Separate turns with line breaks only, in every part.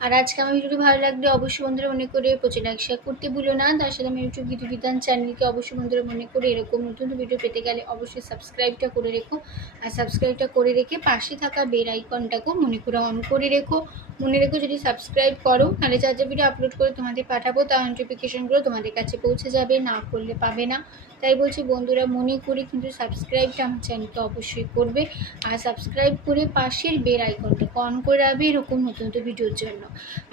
আর আজকে আমার ভিডিওটি ভালো লাগলে অবশ্যই বন্ধুরা মনে করে প্রচুর লাইক শেয়ার করতে ভুলো না। তার সাথে আমার ইউটিউব গীতবিতান চ্যানেলকে অবশ্যই বন্ধুরা মনে করে এরকম নতুন ভিডিও পেতে গেলে অবশ্যই সাবস্ক্রাইবটা করে রেখো। আর সাবস্ক্রাইবটা করে রেখে পাশে থাকা বেল আইকনটাকেও মনে করে অন করে রেখো। মনে রেখো যদি সাবস্ক্রাইব করো, তাহলে যা যা ভিডিও আপলোড করে তোমাদের পাঠাবো, তার নোটিফিকেশনগুলো তোমাদের কাছে পৌঁছে যাবে। না করলে পাবে না। তাই বলছি বন্ধুরা, মনে করে কিন্তু সাবস্ক্রাইবটা আমার চ্যানেলকে অবশ্যই করবে। আর সাবস্ক্রাইব করে পাশের বেল আইকনটাকে অন করে রাখবে এরকম নতুন নতুন ভিডিওর জন্য।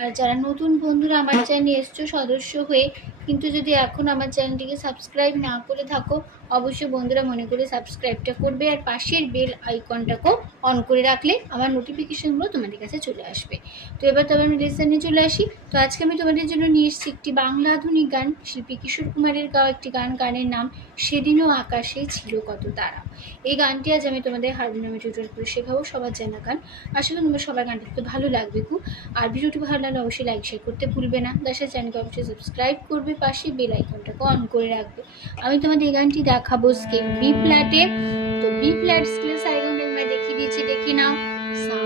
আর যারা নতুন বন্ধুরা আমার চ্যানেলে এসছো, সদস্য হয়ে কিন্তু যদি এখন আমার চ্যানেলটিকে সাবস্ক্রাইব না করে থাকো, অবশ্যই বন্ধুরা মনে করে সাবস্ক্রাইবটা করবে আর পাশের বেল আইকনটাকেও অন করে রাখলে আমার নোটিফিকেশনগুলো তোমাদের কাছে চলে আসবে। তো এবার তবে আমি লেসনে চলে আসি। তো আজকে আমি তোমাদের জন্য নিয়ে এসেছি একটি বাংলা আধুনিক গান, শিল্পী কিশোর কুমারের গাওয়া একটি গান, গানের নাম সেদিনও আকাশে ছিল কত তারা। এই গানটি আজ আমি তোমাদের হারমোনিয়ামে টিউটোরিয়াল করে শেখাবো সবার জানা গান। আশা করি তোমার সবার গানটি তো ভালো লাগবে খুব। আর ভিডিওটি ভালো লাগলে অবশ্যই লাইক শেয়ার করতে ভুলবে না। দাসের চ্যানেলকে অবশ্যই সাবস্ক্রাইব করবে পাশে বেল আইকনটাকে অন করে রাখবে। আমি তোমাদের এই গানটি দেখাবো স্কেল বি ফ্ল্যাটে তো বি ফ্ল্যাট স্কেল সাইলেন্ট আমরা দেখিয়ে দিয়েছি দেখি নাও। সা,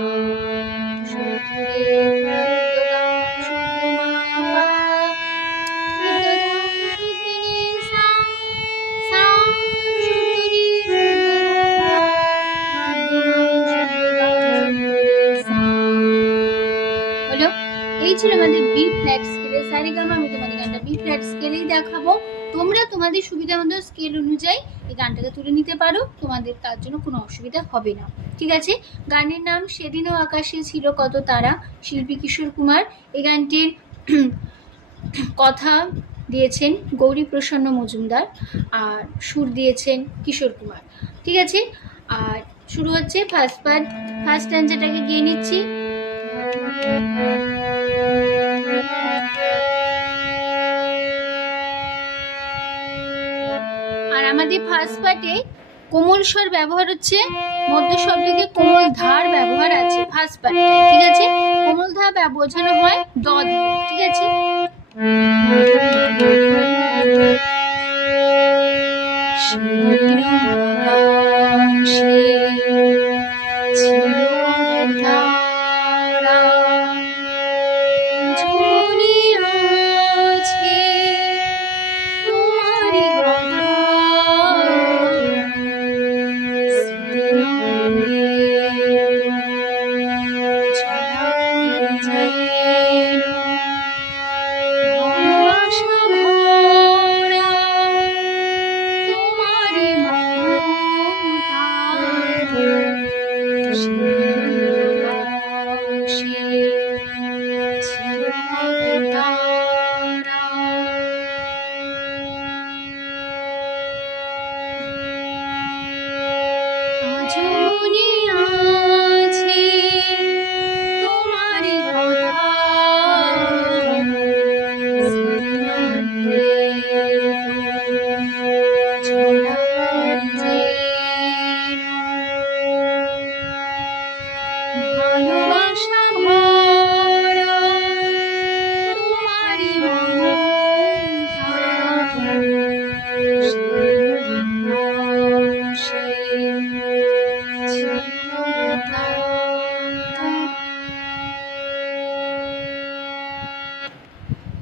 ছিল আমাদের বি ফ্ল্যাট স্কেলের সারেগামা আমি তোমাদের গানটা বি ফ্ল্যাট স্কেলেই দেখাবো। তোমরা তোমাদের সুবিধা মতো স্কেল অনুযায়ী এই গানটাকে তুলে নিতে পারো, তোমাদের তার জন্য কোনো অসুবিধা হবে না। ঠিক আছে? গানের নাম সেদিনও আকাশে ছিল কত তারা, শিল্পী কিশোর কুমার। এই গানটির কথা দিয়েছেন গৌরী প্রসন্ন মজুমদার আর সুর দিয়েছেন কিশোর কুমার। ঠিক আছে? আর শুরু হচ্ছে ফার্স্ট পার্ট ফার্স্ট স্ট্যান্ডাটাকে গিয়ে নিচ্ছি। আমাদের ফার্স্ট পার্টে কোমল স্বর ব্যবহার হচ্ছে, মধ্য শব্দকে কোমল ধার ব্যবহার আছে ফার্স্ট পার্টে ঠিক আছে? কোমল ধার বোঝানো হয় দ ঠিক আছে? appreciate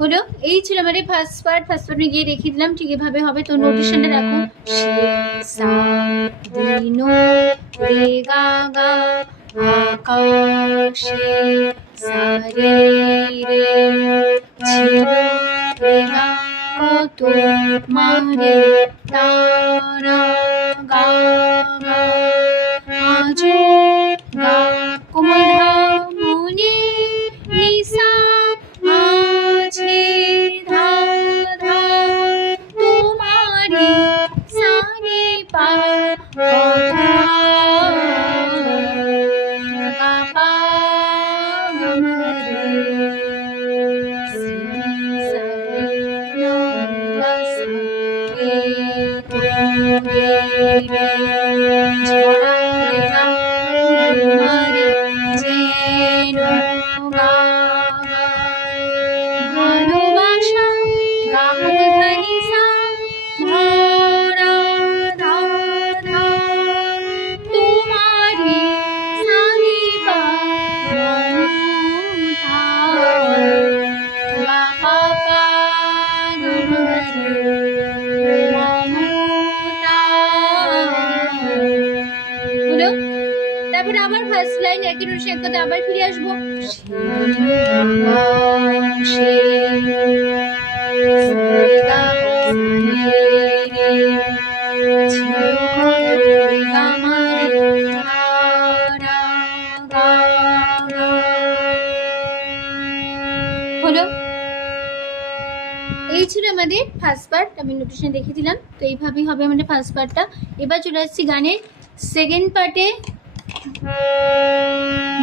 হলো, এই ছিল আমার এই ফার্স্ট পার্ট ফার্স্ট পার্ট গিয়ে রেখে দিলাম, ঠিক এভাবে হবে। তো নোটেশনটা দেখো। সে গা রে কত মারে, তারা। Thank you. সা লাইন একই রসে এক আবার ফিরে আসব। হলো? এই ছিল আমাদের ফার্স্ট পার্ট আমি নোটিশনে দেখে দিলাম। তো এইভাবেই হবে আমাদের ফার্স্ট পার্টটা এবার চলে আসছি গানের সেকেন্ড পার্টে ভুলে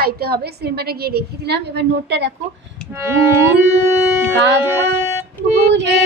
গাইতে হবে। সিনেমাটা গিয়ে রেখে দিলাম। এবার নোটটা দেখো। ভুলে,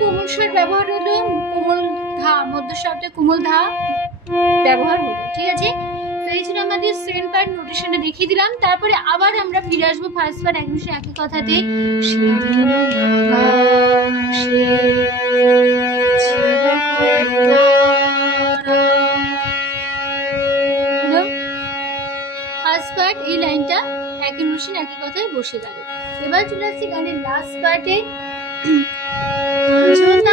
কোমল স্বর ব্যবহার হলো কোমল ধা মধ্য শব্দে কোমল ধা ব্যবহার হলো, ঠিক আছে? তো এই ছিল আমাদের সেকেন্ড পার্ট নোটেশনে দেখিয়ে দিলাম। তারপরে আবার আমরা ফিরে আসব ফার্স্ট পার্ট একদম সে একই কথাতে। ফার্স্ট পার্ট এই লাইনটা একই মেশিন একই কথায় বসে গেল। এবার চলে আসছি গানের লাস্ট পার্টে আজও তারা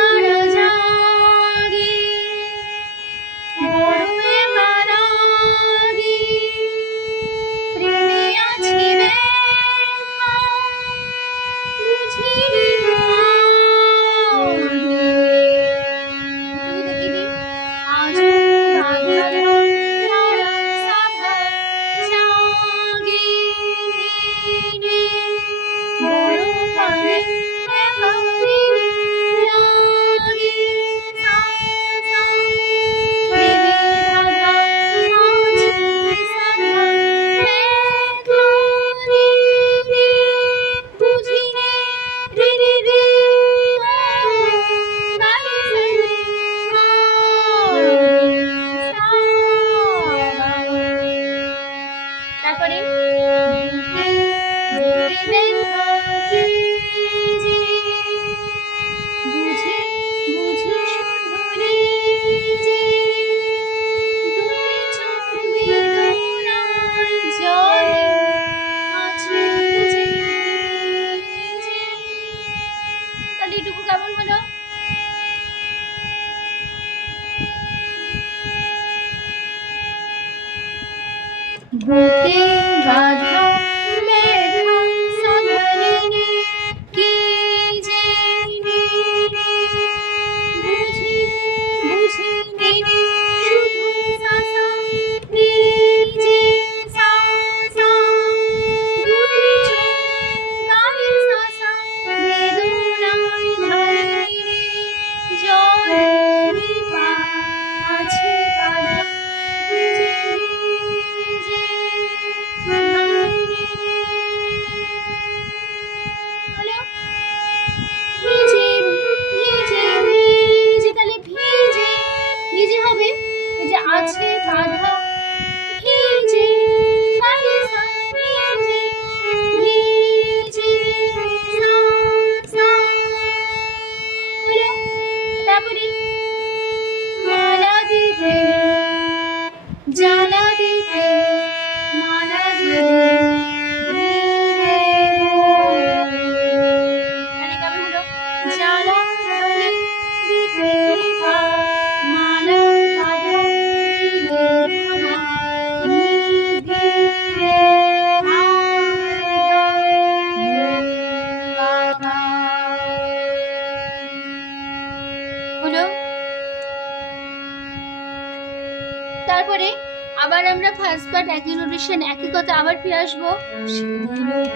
Mm-hmm. একই একই কথা আবার ফিরে আসব? সেদিন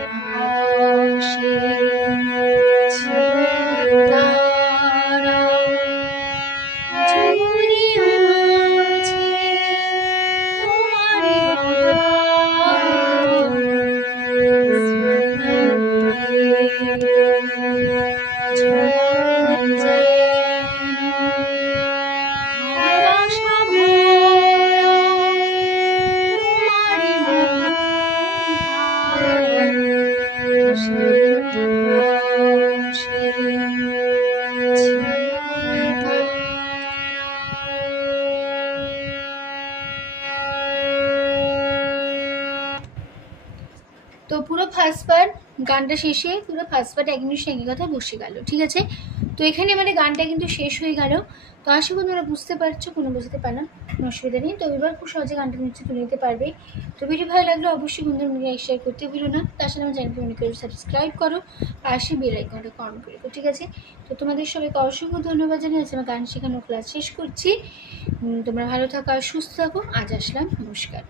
গানটা শেষে পুরো ফার্স্ট পার্ট এক কথা বসে গেল, ঠিক আছে? তো এখানে মানে গানটা কিন্তু শেষ হয়ে গেল। তো আশা করি তোমরা বুঝতে পারছ, কোনো বুঝতে পারলাম কোনো অসুবিধা নেই। তো এবার খুব সহজে গানটা নিচ্ছে তুলে নিতে পারবে। তো ভিডিও ভালো লাগলে অবশ্যই বন্ধুর লাইক শেয়ার করতে ভুলো না। তার সাথে আমার চ্যানেলকে মনে করে সাবস্ক্রাইব করো, পাশে বেল আইকনটা কন করে ঠিক আছে? তো তোমাদের সবাইকে অসংখ্য ধন্যবাদ জানিয়ে আজকে আমার গান শেখানো ক্লাস শেষ করছি। তোমরা ভালো থাকো আর সুস্থ থাকো। আজ আসলাম, নমস্কার।